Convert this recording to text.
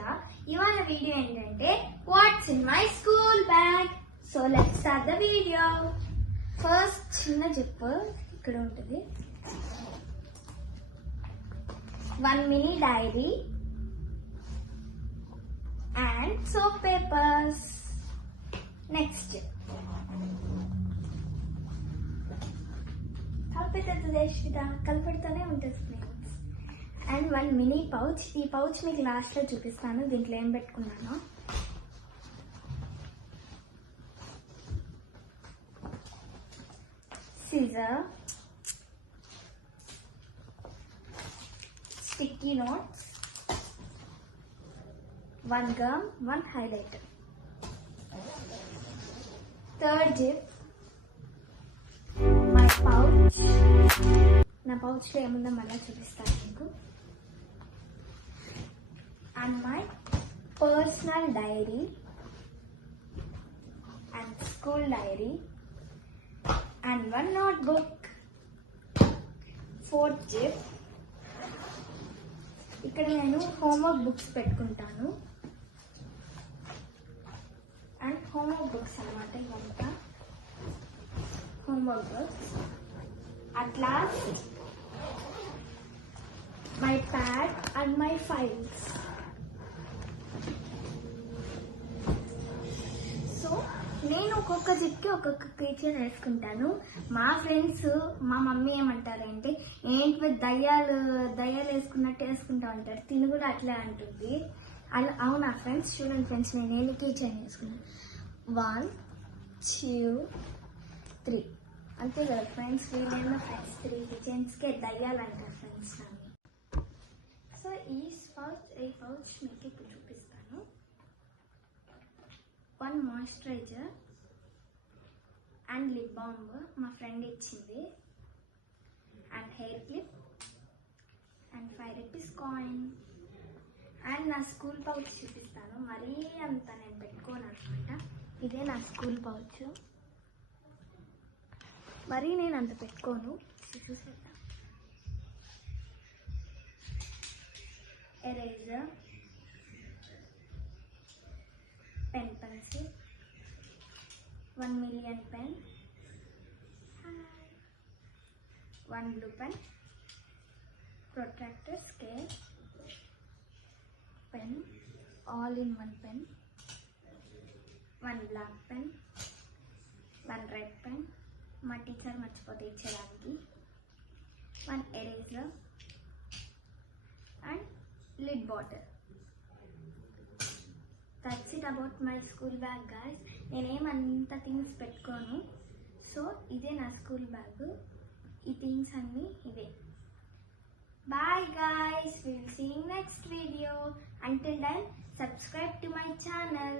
Darshita. ఇవాళ వీడియో ఏంటంటే what's in my school bag. So let's start the video. First చిన్న జిప్ ఇక్కడ ఉంటుంది. 1 mini diary and soap papers. Next. కలిపెడుతుంది Darshita. కలిపెడుతూనే ఉంటుంది ఫ్రెండ్స్. And 1 mini pouch. ఈ పౌచ్ మీకు లాస్ట్లో చూపిస్తాను దీంట్లో ఏం పెట్టుకున్నాను. Scissor, sticky notes, 1 gum, 1 highlighter. Third zip, my pouch. నా పౌచ్లో ఏముందో మళ్ళీ చూపిస్తాను మీకు. And my personal diary and school diary and 1 notebook. Fourth zip, ఇక్కడ నేను హోంవర్క్ బుక్స్ పెట్టుకుంటాను. అండ్ హోంవర్క్ బుక్స్ అన్నమాట ఇవంతా homework books. At last, my pad and my files. So, నేను ఒక్కొక్క జిప్కి ఒక్కొక్క కీచైన్ వేసుకుంటాను. మా ఫ్రెండ్స్ మా మమ్మీ ఏమంటారంటే ఏంటి దయ్యాలు వేసుకున్నట్టు వేసుకుంటా ఉంటారు. తిని కూడా అట్లే అంటుంది. అలా అవునా ఫ్రెండ్స్? చూడండి ఫ్రెండ్స్, నేను ఎన్ని కీచైన్ వేసుకున్నాను. 1, 2, 3 అంతే కదా ఫ్రెండ్స్. వీళ్ళేమో ఫ్రెండ్స్ 3 కిచెన్స్కే దయ్యాలు అంటారు ఫ్రెండ్స్ నన్ను. సో ఈ పౌచ్ మీకు ఇప్పుడు చూపిస్తాను. 1 మాయిశ్చరైజర్ అండ్ లిప్ బామ్ మా ఫ్రెండ్ ఇచ్చింది. And hair clip and 5 rupees coin. And నా స్కూల్ పౌచ్ చూపిస్తాను. మరీ అంత నేను పెట్టుకోను అనమాట. ఇదే నా స్కూల్ పౌచ్. మరీ నేను అంత పెట్టుకోను. చూసేద్దాం. Eraser, pencil, 1 million pen, 1 blue pen, protractor, scale, pen, all in 1 pen, 1 black pen, 1 red pen, మా టీచర్ మర్చిపోతే ఇచ్చేదానికి, 1 eraser and lid bottle. That's it about my school bag guys. నేనేమంత థింగ్స్ పెట్టుకోను. సో ఇదే నా స్కూల్ బ్యాగ్. ఈ థింగ్స్ అన్నీ ఇవే. Bye guys, we'll see you next video. Until then, subscribe to my channel.